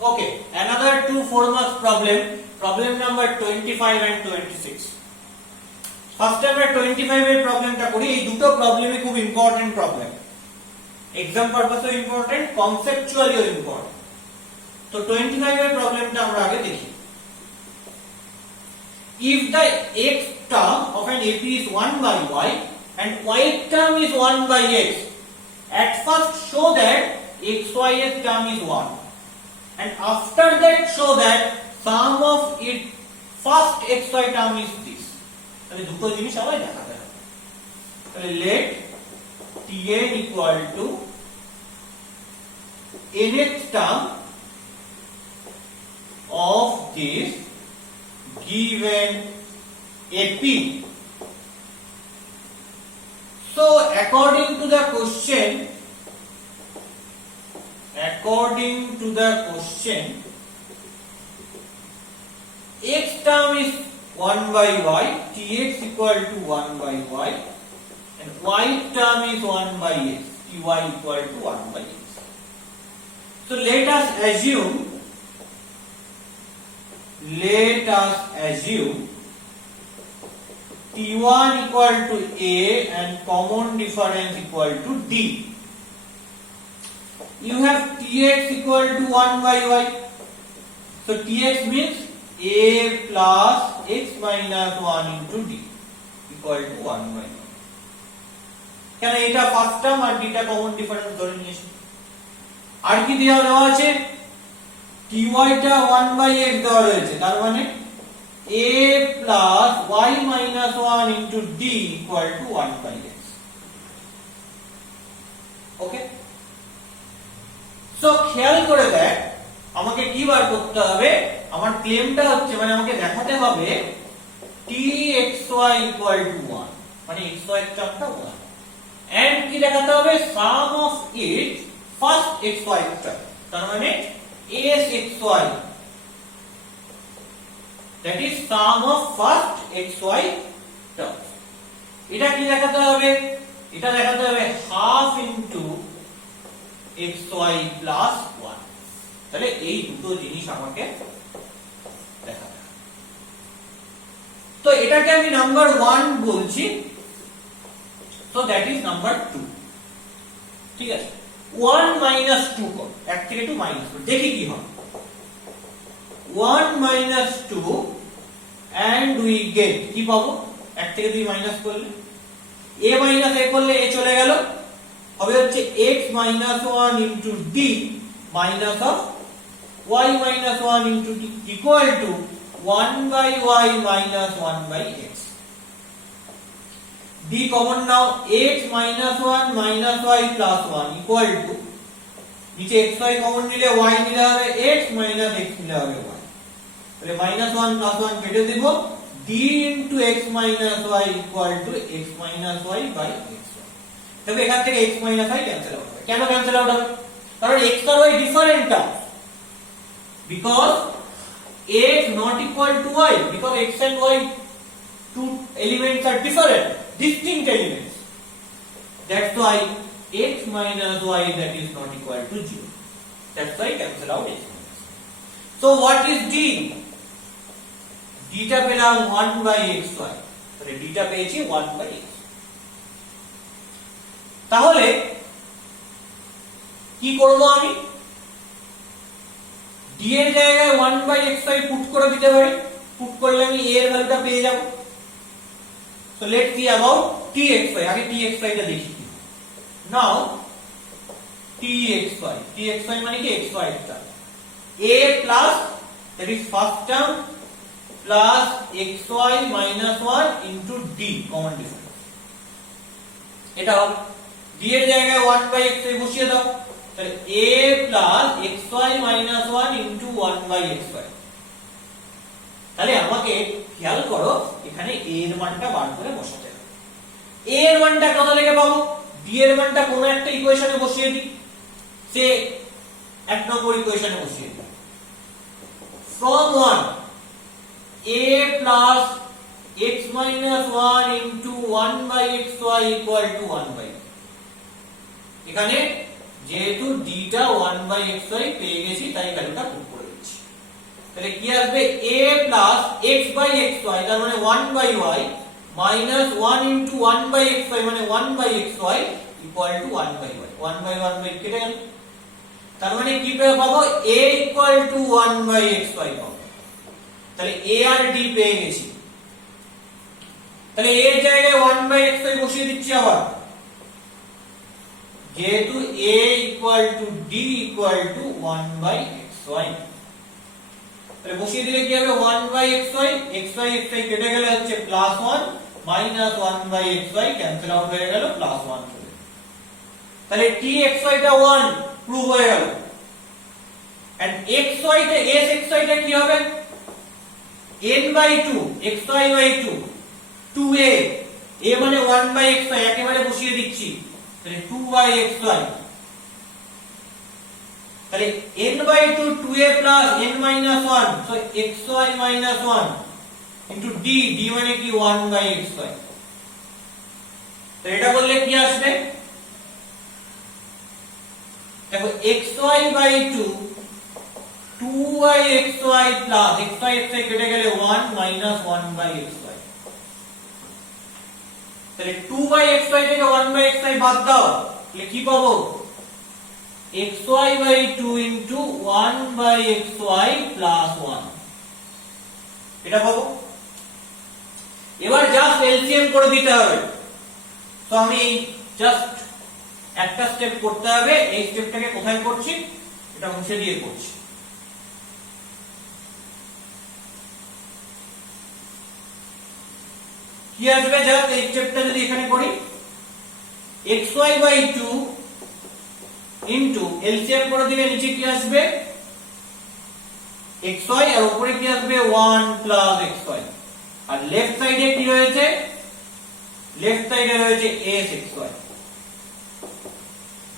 Okay, another 2 4-mark problem number 25 and 26. First আমরা 25 এর প্রবলেমটা করি। এই দুটো প্রবলেমই খুব ইম্পর্টেন্ট প্রবলেম, এক্সাম পারপাসেও ইম্পর্টেন্ট, কনসেপচুয়ালিও ইম্পর্টেন্ট। তো 25 এর প্রবলেমটা আমরা আগে দেখি। If the x term of an AP is 1 by y and y term is 1 by x, at first show that xy term is 1, and after that show that sum of its first xy term is this. তাহলে দুটো জিনিস সবাই দেখাতে হবে। তাহলে let Tn equal to nth term of this given AP. So according to the question, x term is 1 by y, tx equal to 1 by y, and y term is 1 by x, ty equal to 1 by x. So let us assume t1 equal to a and common difference equal to d. You have tx equal to 1 by y. So tx means a plus x minus 1 into d equal to 1 by y. কেন এটা first term আর ডিটা common difference ধরে নিয়েছি। আর কি দেওয়া আছে? ty টা 1 by x দেওয়া রয়েছে, তার মানে a plus y minus 1 into d equal to 1 by x. Okay, so খেয়াল করে দেখ আমাকে কি বার করতে হবে। আমার ক্লেমটা হচ্ছে মানে আমাকে দেখাতে হবে txy equal to 1, মানে xy টার্মটা 1, এন্ড কি দেখাতে হবে sum of its first xy term, তার মানে sxy, that is sum of first xy terms. এটা কি দেখাতে হবে? এটা দেখাতে হবে half into xy plus 1. তাহলে এই দুটো জিনিস আমাকে দেখাতে হবে। তো এটাকে আমি নাম্বার 1 বলছি, so that is number 2. ঠিক আছে, 1 minus 2 কর, 1 থেকে 2 মাইনাস কর, দেখি কি হয়। 1 minus 2 and we get কি পাবো? 1 থেকে 2 মাইনাস করলে a minus a করলে a চলে গেল, হবে হচ্ছে x minus 1 into d minus of y minus 1 into d equal to 1 by y minus 1 by x. d common now, x minus 1 minus y plus 1 equal to, নিচে xy common নিলে y নিলে হবে x minus x নিলে হবে y, তাহলে minus 1 plus 1 কেটে দেব, d into x minus y equal to x minus y by x. তবে এখান থেকে x minus y cancel out হবে। কেন ক্যান্সেল আউট হবে? কারণ x আর y different term, because x not equal to y, because x and y two elements are different, distinct elements. That's why x minus y that is not equal to 0. That's why cancel out x minus. So what is d? d টা পেলাম 1 by xy, তাহলে d টা পেয়েছি 1 by x। তাহলে কি করব আমি? d এর জায়গায় 1 by xy পুট করে দিতে পারি, পুট করলে আমি a এর ভ্যালুটা পেয়ে যাব। So let's see about txy. আগে txy টা দেখি। Now txy মানে কি xy টা a plus, that is first term, plus xy minus 1 into d common difference, এটা হবে। d এর জায়গায় 1 by xy বসিয়ে দাও, তাহলে a plus xy minus 1 into 1 by xy। তাহলে আমাকে খেয়াল করো এখানে a এর মানটা বার করে বসাতে হবে। a এর মানটা কোথা থেকে পাবো? d এর মানটা কোন একটা ইকুয়েশনে বসিয়ে দিই, সে 1 নম্বর ইকুয়েশনে বসিয়ে দিই। from 1 a plus x minus 1 into 1 by xy equal to 1 by, এখানে যেহেতু d টা 1 by xy পেয়ে গেছি তাই ভ্যালুটা পুট তাহলে কি আসবে a plus x by xy তার মানে 1 by y minus 1 into 1 by xy মানে 1 by xy equal to 1 by y 1 by 1 by কেটে গেল তার মানে কি পাবো a equal to 1 by xy পাবো তাহলে a আর d পেয়ে গেছি তাহলে a এর জায়গায় 1 বাই xy বসিয়ে দিচ্ছি আবার যেহেতু a equal to d equal to 1 by xy তাহলে বসিয়ে দিলে কি হবে 1 বাই xy xy xy কেটে গেলে হচ্ছে plus 1 minus 1 by xy cancel out হয়ে গেল প্লাস 1 চলে তাহলে t xy টা 1 প্রুভ হয়ে গেল এন্ড xy তে s xy টা কি হবে n by 2 xy by 2 2a a মানে 1 বাই xy একেবারে বসিয়ে দিচ্ছি তাহলে 2 বাই xy তাহলে n by 2 2a plus n minus 1 so xy minus 1 into d d মানে কি 1 by xy তো এটা করলে কি আসবে দেখো xy by 2 2 by xy plus xy xy কেটে গেলে 1 minus 1 by xy তাহলে 2 by xy থেকে 1 by xy বাদ দাও তাহলে কি পাবো xy by 2 into 1 by xy plus 1 এটা পাবো এবার জাস্ট এলসিএম করে দিতে হবে তো আমি জাস্ট একটা স্টেপ করতে হবে এই স্টেপটাকে কোথায় করছি এটা মুছে দিয়ে করছি কি আসবে জাস্ট এই স্টেপটা যদি এখানে করি xy by 2 ইনটু এলসিএম করে দিলে নিচে কি আসবে xy আর উপরে কি আসবে 1 প্লাস xy আর লেফট সাইডে কি রয়েছে লেফট সাইডে রয়েছে sxy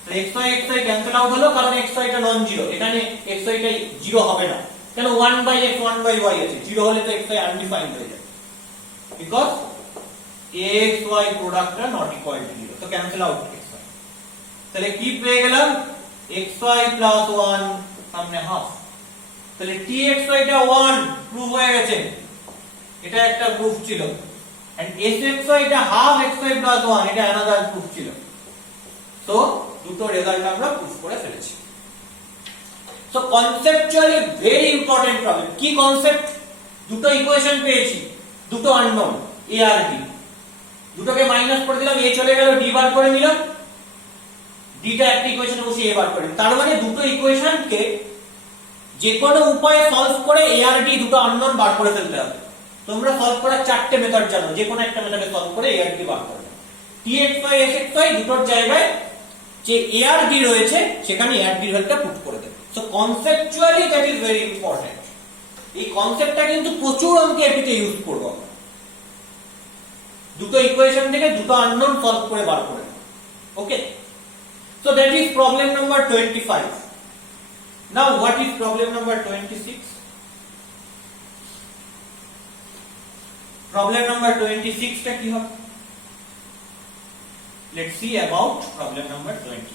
তো xy xy ক্যান্সেল আউট হলো কারণ xy টা নন জিরো এখানে xy টা জিরো হবে না কেন 1 বাই x 1 বাই y আছে জিরো হলে তো xy আনডিফাইন্ড হয়ে যাবে বিকজ xy প্রোডাক্ট টা নট ইকুয়াল টু জিরো তো ক্যান্সেল আউট তাহলে কি পেয়ে গেলাম xy প্লাস 1 সামনে হাফ তাহলে txy টা 1 প্রুফ হয়ে গেছে এটা একটা প্রুফ ছিল এন্ড sxy টা হাফ xy প্লাস 1 এটা अनदर প্রুফ ছিল তো দুটো রেজাল্ট আমরা প্রুফ করে ফেলেছি so conceptually very important problem কি কনসেপ্ট দুটো ইকুয়েশন পেয়েছি দুটো আননোন a আর d দুটোকে মাইনাস করে দিলাম a চলে গেল d বার করে নিলাম d টা একটা ইকুয়েশনে বসিয়ে a বার করে তার মানে দুটো ইকুয়েশনকে যে কোনো উপায়ে সলভ করে a আর d দুটো আননোন বার করে ফেলতে হবে তোমরা সলভ করার চারটি মেথড জানো যে কোনো একটা মেথডে সলভ করে a আর d বার করবে txy sxy দুটোর জায়গায় যে a আর d রয়েছে সেখানে a আর d ভ্যালুটা পুট করে দেবে so conceptually that is very important এই কনসেপ্টটা কিন্তু প্রচুর অঙ্কে এপিতে ইউজ করব আমরা দুটো ইকুয়েশন থেকে দুটো আননোন সলভ করে বার করে ওকে so that is problem number 25 now what is problem number 26 problem number 26 টা কি হবে let's see about problem number 26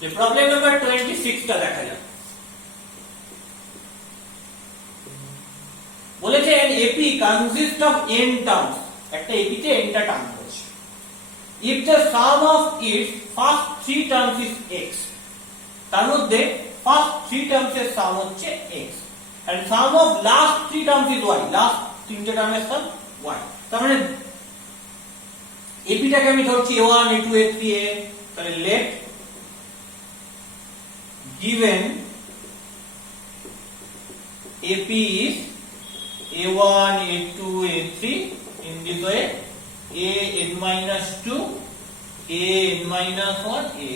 the problem number 26 টা দেখা যাক বলেছে an AP consists of n terms একটা AP তে n টা টার্ম রয়েছে if the sum of its first three terms is x তার মধ্যে first three terms এর sum হচ্ছে x and sum of last three terms is y last তিনটে টার্মের sum y তার মানে AP টাকে আমি ধরছি a1 a2 a3 a তাহলে let given AP is a1 a2 a3 in this way a n minus 2 a n minus 1 a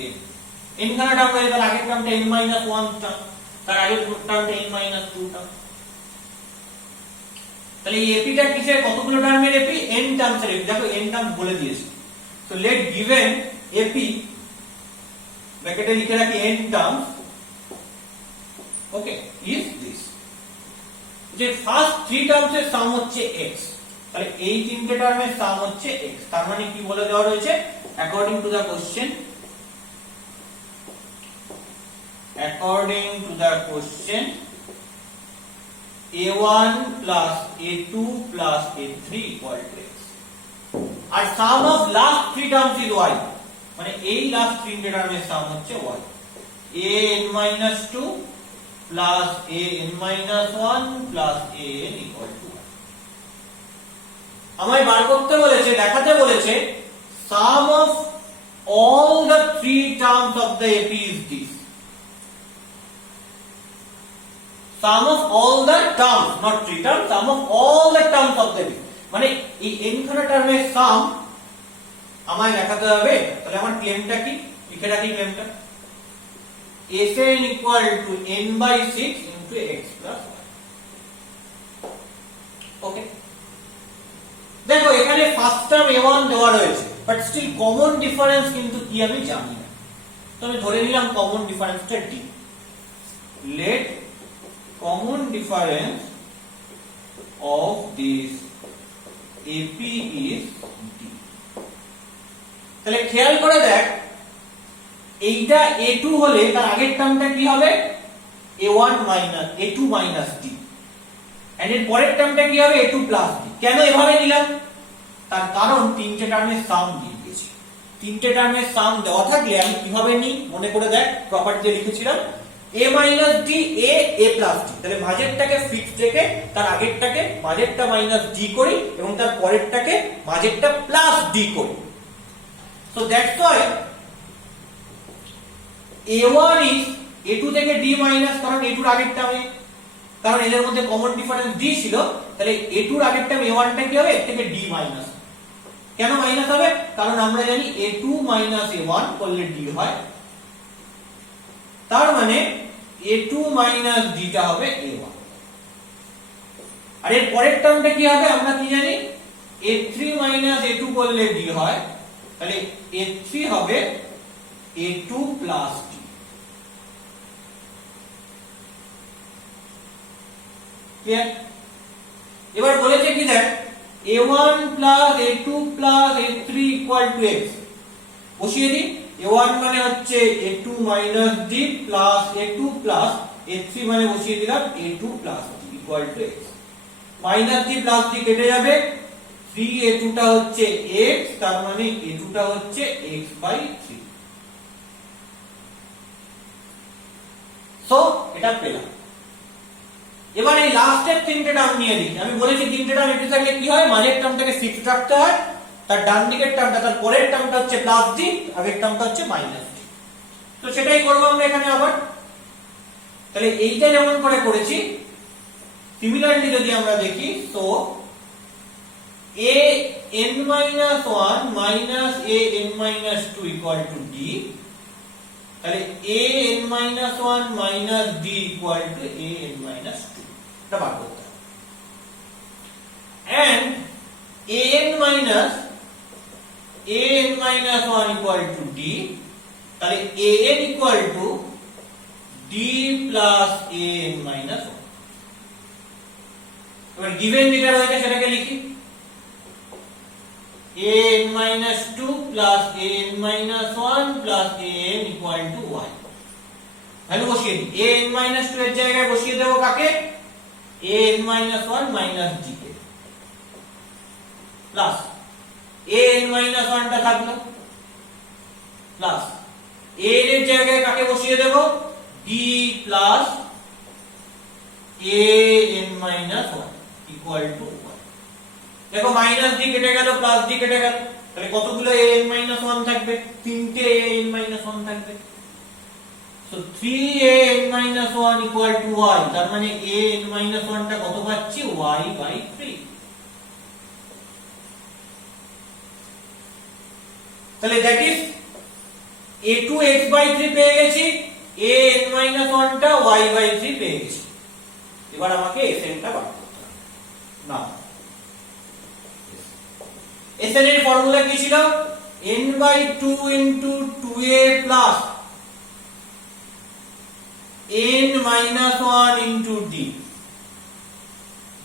n খানা term হয়ে গেল আগের টার্মটা n minus 1 টার্ম তার আগের টার্মটা n minus 2 টার্ম তাহলে এই এপিটা কিসের কতগুলো টার্মের এপি n টার্মসের এপি দেখো n টার্ম বলে দিয়েছে সো লেট গিভেন এপি ব্র্যাকেটে লিখে রাখি n terms okay is this যে ফার্স্ট থ্রি টার্মসের সাম হচ্ছে x তাহলে এই তিনটে টার্মের সাম হচ্ছে x তার মানে কি বলে দেওয়া রয়েছে according to the question according to the question a1 plus a2 plus a3 equal to x আর sum of last three terms is y মানে এই last তিনটে টার্মের sum হচ্ছে y an minus 2 plus an minus 1 plus an equal to y আমায় বার করতে বলেছে দেখাতে বলেছে sum of all the three terms of the AP is this sum of all the terms not three terms sum of all the terms of the AP মানে এই n খানা টার্মের সাম আমায় দেখাতে হবে তাহলে আমার ক্লেমটা কি লিখে রাখি ক্লেমটা Sn equal to n by 6 into x plus y ওকে দেখো এখানে ফার্স্ট টার্ম a1 দেওয়া রয়েছে বাট স্টিল কমন ডিফারেন্স কিন্তু কি আমি জানি না তো আমি ধরে নিলাম কমন ডিফারেন্সটা d let common difference of this AP is d তাহলে খেয়াল করে দেখ এইটা a2 হলে তার আগের টার্মটা কি হবে a1 minus a2 minus d and এর পরের টার্মটা কি হবে a2 plus d কেন এভাবে নিলাম তার কারণ তিনটে টার্মের সাম দিয়ে দিয়েছি তিনটে টার্মের সাম দেওয়া থাকলে আমি কিভাবে নিই মনে করে দেখ প্রপার্টিতে লিখেছিলাম a minus d a plus d তাহলে মাঝেরটাকে ফিক্সড রেখে তার আগেরটাকে মাঝেরটা মাইনাস d করি এবং তার পরেরটাকে মাঝেরটা প্লাস d করি so that's why a1 is a2 থেকে d মাইনাস কারণ a2 এর আগের টার্মে কারণ এদের মধ্যে কমন ডিফারেন্স d ছিল তাহলে a2 এর আগের টার্ম a1 টা কি হবে এর থেকে d মাইনাস কেন মাইনাস হবে কারণ আমরা জানি a2 মাইনাস a1 করলে d হয় তার মানে a2 মাইনাস d টা হবে a1 আর এর পরের টার্মটা কি হবে আমরা কি জানি a3 মাইনাস a2 করলে d হয় তাহলে a3 হবে a2 প্লাস d ক্লিয়ার এবার বলেছে কি দেখ a1 plus a2 plus a3 equal to x বসিয়ে দিই a1 মানে হচ্ছে a2 minus d plus a2 plus a3 মানে বসিয়ে দিলাম a2 plus d equal two x minus d plus d কেটে যাবে 3a2 টা হচ্ছে x তার মানে a2 টা হচ্ছে x বাই 3 সো এটা পেলাম এবার এই লাস্টের তিনটে টার্ম নিয়ে দেখি আমি বলেছি তিনটে টার্ম একটু থাকলে কি হয় মাঝের টার্মটাকে ফিক্সড রাখতে হয় তার ডান দিকের টার্মটা তার পরের টার্মটা হচ্ছে প্লাস d আগের টার্মটা হচ্ছে মাইনাস d তো সেটাই করব আমরা এখানে আবার তাহলে এইটা যেমন করে করেছি সিমিলারলি যদি আমরা দেখি তো a n minus 1 minus a n minus 2 equal to d তাহলে a n minus 1 minus d equal to a n minus 2 এটা বার করতে হবে and a n minus 1 equal to d তাহলে a n equal to d plus a n minus 1 এবার given যেটা রয়েছে সেটাকে লিখি a n minus 2 plus a n minus 1 plus a n equal to y value বসিয়ে দিই a n minus 2 এর জায়গায় বসিয়ে দেব কাকে a n minus 1 minus d k plus a n minus 1 টা থাকলো প্লাস a এর জায়গায় কাকে বসিয়ে দেব d plus a n minus 1 equal to y দেখো মাইনাস d কেটে গেল প্লাস d কেটে গেল তাহলে কতগুলো a n minus 1 থাকবে তিনটে a n minus 1 থাকবে so 3 a n minus 1 equal to y তার মানে a n minus 1 টা কত পাচ্ছি y by 3 তাহলে that is a2 x by 3 পেয়ে গেছি a n minus 1 টা y by 3 পেয়ে গেছি এবার আমাকে sn টা বার করতে হবে না sn এর ফর্মুলা কি ছিল n by 2 into 2a plus n minus 1 into d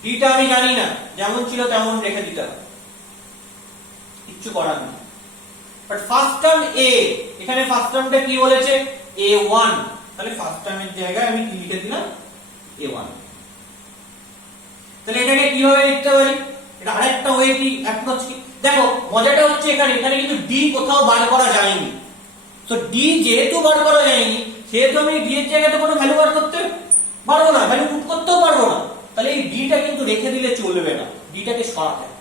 d টা আমি জানি না যেমন ছিল তেমন রেখে দিতে হবে কিছু করার নেই বাট ফার্স্ট টার্ম a এখানে ফার্স্ট টার্মটা কি বলেছে a1 তাহলে ফার্স্ট টার্মের জায়গায় আমি কি লিখে দিলাম a1। তাহলে এটাকে কিভাবে লিখতে পারি, এটা আরেকটা ওয়ে কি অ্যাপ্রোচ কি, দেখো মজাটা হচ্ছে এখানে কিন্তু d কোথাও বার করা যায়নি। তো d যেহেতু বার করা যায়নি সেহেতু আমি d এর জায়গায় তো কোনো ভ্যালু বার করতে পারবো না, ভ্যালু পুট করতেও পারবো না। তাহলে এই d টা কিন্তু রেখে দিলে চলবে না, d টাকে সরাতে হবে।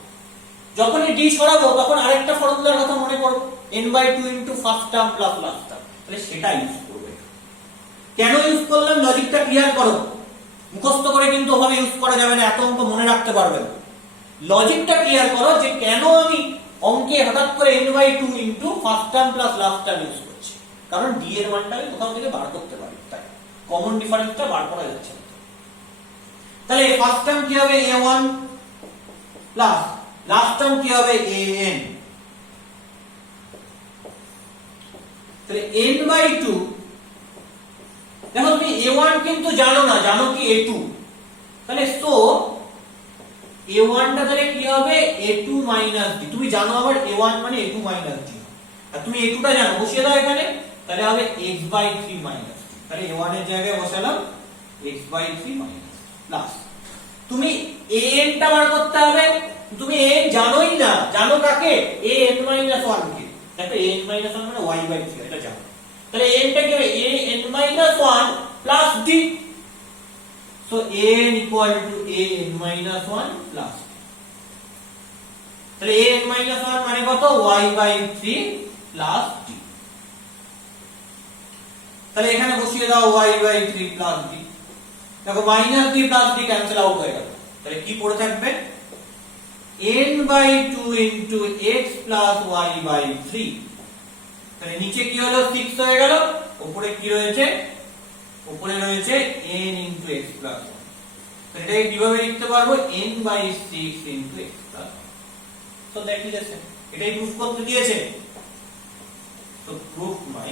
যখনই d সরাবো তখন আরেকটা ফর্মুলার কথা মনে করব, n/2 into first term plus last term, তাহলে সেটা ইউজ করবে। কেন ইউজ করলাম লজিকটা ক্লিয়ার করো, মুখস্থ করে কিন্তু ওভাবে ইউজ করা যাবে না, এত অঙ্ক মনে রাখতে পারবে না। লজিকটা ক্লিয়ার করো যে কেন আমি অঙ্কে হঠাৎ করে n/2 into first term plus last term use করছি, কারণ d এর মানটা আমি কোথাও থেকে বার করতে পারি, তাই কমন ডিফারেন্সটা বার করা যাচ্ছে না। তাহলে ফার্স্ট টার্ম কি হবে a1 প্লাস লাস্ট টার্ম কি হবে an, তাহলে n/2, দেখো তুমি a1 কিন্তু জানো না, জানো কি a2, তাহলে সো a1 টা তাহলে কি হবে a2 d, তুমি জানো আবার a1 মানে a2 d, আর তুমি a2 টা জানো, বসিয়ে দাও এখানে, তাহলে হবে x/3 d, তাহলে a1 এর জায়গায় বসালাম x/3 প্লাস তুমি an টা বার করতে হবে, তুমি an জানোই না, জানো কাকে an - 1 কে, দেখো an - 1 মানে y/3, এটা জানো। তাহলে n টা কি হবে an - 1 d, so an equal to an - 1 plus d, তাহলে an - 1 মানে কত y/3 plus d, তাহলে এখানে বসিয়ে দাও y/3 plus d, দেখো minus d plus d cancel out হয়ে গেল, তাহলে কি পড়ে থাকবে n/2 into x plus y/3, তাহলে নিচে কি হলো 6 হয়ে গেল, উপরে কি রয়েছে, উপরে রয়েছে n into x plus 1, তাহলে এটাকে কিভাবে লিখতে পারবো n/6 into x plus 1, তো দ্যাট ইজ এটাই প্রুফ করতে দিয়েছে, তো প্রুফ মাই